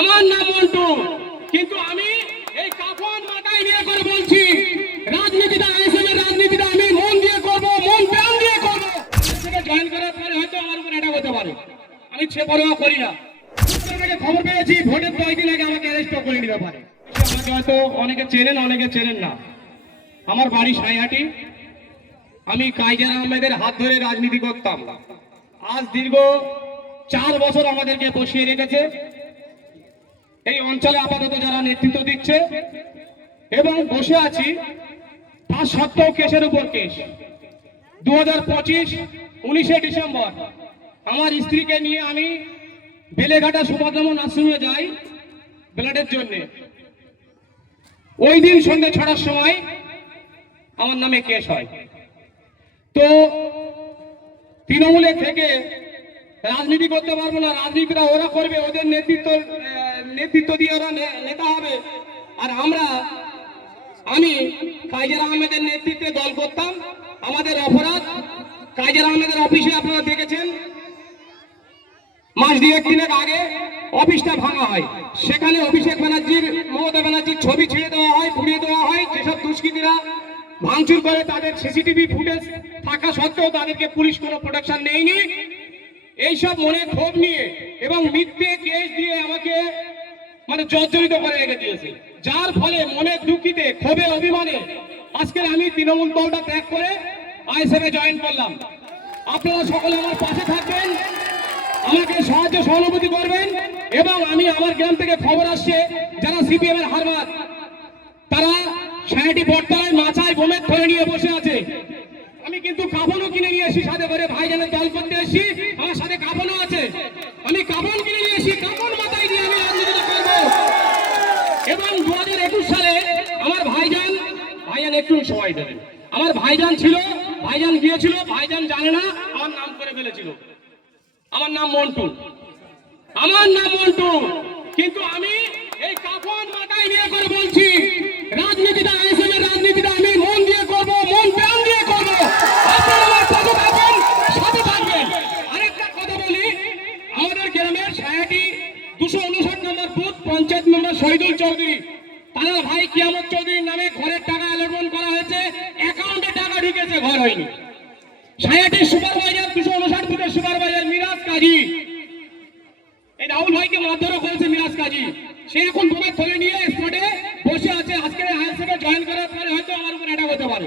আমার নাম মন্টু, কিন্তু আমি এই কাফন মাথায় নিয়ে করে বলছি, রাজনীতিটা আইএসএফের রাজনীতিটা আমি মন দিয়ে করব, মন প্রাণ দিয়ে করব। থেকে জয়েন করার পরে হয়তো আমার উপর অ্যাটাক হতে পারে, আমি সে পরোয়া করি না। খবর পেয়েছি ভোটের 10 দিন আগে আমাকে অ্যারেস্ট করে নিতে পারে। আমাকে হয়তো অনেকে চেনেন, অনেকে চেনেন না। আমার বাড়ি সাইহাটি। আমি কাইজার আহমেদের হাত ধরে রাজনীতি করতাম। আজ দীর্ঘ 4 বছর আমাদেরকে বসিয়ে রেখেছে এই অঞ্চলে আপাতত যারা নেতৃত্ব দিচ্ছে, এবং বসে আছি তার সত্ত্বেও কেসের উপর কেস। 2025 19শে ডিসেম্বর আমার স্ত্রীকে নিয়ে আমি বেলেঘাটা সুভদ্রমন আশ্রমে যাই ব্লাডের জন্য। ওই দিন সন্ধ্যে 6টার সময় আমার নামে কেস হয়। তো তৃণমূলে থেকে রাজনীতি করতে পারবো না, রাজনীতিটা ওরা করবে, ওদের নেতৃত্ব দিয়ে ওরা নেতা হবে। আর আমি কাইজার আহমেদের নেতৃত্বে দল করতাম। আমাদের অপরাধ, কাইজার আহমেদের অফিসে আপনারা দেখেছেন মাস 2-3 আগে অফিসটা ভাঙা হয়। সেখানে অভিষেক ব্যানার্জির, মমতা ব্যানার্জির ছবি ছেড়ে দেওয়া হয়, পুড়িয়ে দেওয়া হয়। যেসব দুষ্কৃতীরা ভাঙচুর করে তাদের সিসিটিভি ফুটেজ থাকা সত্ত্বেও তাদেরকে পুলিশ কোনো প্রোটেকশন নেয়নি। এইসব মনে ক্ষোভ নিয়ে এবং মিথ্যে কেস দিয়ে আমাকে জর্জরিত করে রেখে দিয়েছে, যার ফলে মনের দুঃখিতে, ক্ষোভে, অভিমানে আজকে আমি তৃণমূল দলটা ত্যাগ করে আইএসএফে জয়েন করলাম। আপনারা সকলে আমার পাশে থাকবেন, আমাকে সাহায্য সহানুভূতি করবেন। এবং আমি আমার গ্রাম থেকে খবর আসছে যারা সিপিএম এর হারমাত, তারা সাইহাটি বটতলায় মাচায় বোমের ধরে নিয়ে বসে আছে। আমি কিন্তু কাফনও কিনে নিয়ে এসেছি সাথে করে, ভাইজানের দল করতে এসেছি, আমার সাথে কাফনও আছে। আমি কাফন কিনে নিয়ে এসেছি, কাফন মাথায় দিয়ে আমি রাজনীতি করব। এবং 2021 সালে আমার ভাইজান একটু সময় দেবেন, আমার ভাইজান ছিল, ভাইজান গিয়েছিল, ভাইজান জানে না, আমার নাম করে ফেলেছিল। আমার নাম মন্টু, আমার নাম মন্টু, কিন্তু আমি এই কাফন মাথায় নিয়ে করে বলছি, রাজনীতিটা আইএসএফের রাজনীতিটা আমি মন দিয়ে করব, মন প্রাণ দিয়ে করব। আপনারা আমার সাথে থাকবেন, সাথে থাকবেন। আরেকটা কথা বলি, আমাদের গ্রামের সাইহাটি 259 নম্বর বুথ পঞ্চায়েত মেম্বার শহীদুল চৌধুরী, তার ভাই কিয়ামত চৌধুরীর নামে ঘরের টাকা অ্যালটমেন্ট করা হয়েছে, অ্যাকাউন্টে টাকা ঢুকেছে, ঘর হয়নি। সাইহাটির সুপারভাইজার 259 বুথের সুপারভাইজার মিরাজ কাজী, এই রাহুল ভাইকে মারধরও করেছে মিরাজ কাজী, সে এখন বোমা ধরে নিয়ে স্পটে বসে আছে। আজকে আইএসএফে জয়েন করার পরে হয়তো আমার উপর অ্যাটাক হতে পারে,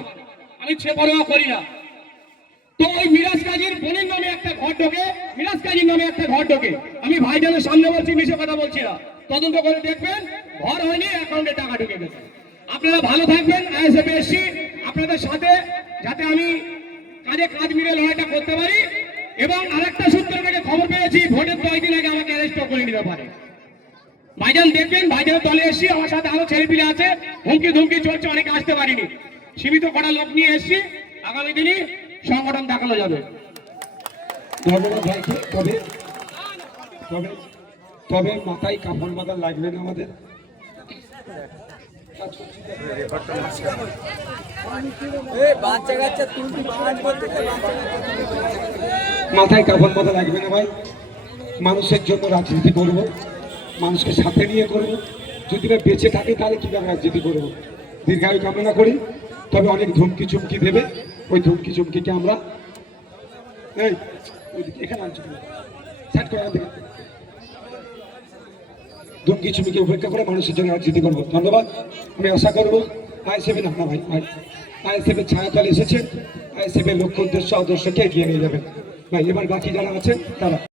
আমি সে পরোয়া করি না। তো ওই মিরাজ কাজীর বোনের নামে একটা ঘর ঢোকে, মিরাজ কাজীর নামে একটা ঘর ঢোকে। আমি ভাইজানের সামনে বলছি, মিশে কথা বলছি না, তদন্ত করে দেখবেন ঘর হয়নি, অ্যাকাউন্টে টাকা ঢুকে গেছে। আপনারা ভালো থাকবেন, আইএসএফে এসছি আপনাদের সাথে, যাতে আমি কাজে কাজ মিলে লড়াইটা করতে পারি। এবং আরেকটা সূত্র থেকে খবর পেয়েছি ভোটের 10 দিন আগে আমাকে অ্যারেস্ট করে নিতে পারে। ভাইজান দেখবেন, ভাইজানের দলে এসছি, আমার সাথে আরো ছেলেপিলে আছে, হুমকি ধুমকি চলছে, অনেকে আসতে পারিনি, সীমিত কটা লোক নিয়ে এসছি, আগামী দিনই সংগঠন দেখানো যাবে। ধন্যবাদ ভাইকে। তবে মাথায় কাপড় বাঁধা লাগবে না আমাদের। মাথায় কাপড় বাঁধা লাগবে না ভাই, মানুষের জন্য রাজনীতি করব, মানুষকে সাথে নিয়ে করব। যদি না বেঁচে থাকে তাহলে কিভাবে রাজনীতি করবো? দীর্ঘায়ু কামনা করি। তবে অনেক ধুমকি চুমকি দেবে, ওই ধুমকি চুমকিকে আমরা এখানে ধুমকি চুমকি উপেক্ষা করে মানুষের জন্য রাজনীতি করবো। ধন্যবাদ। আমি আশা করবো আইএসএফের না ভাই, আইএসএফের ছায়াতলে এসেছে, আইএসএফের লক্ষ্য উদ্দেশ্য আদর্শকে এগিয়ে নিয়ে যাবেন ভাই। এবার বাকি যারা আছেন তারা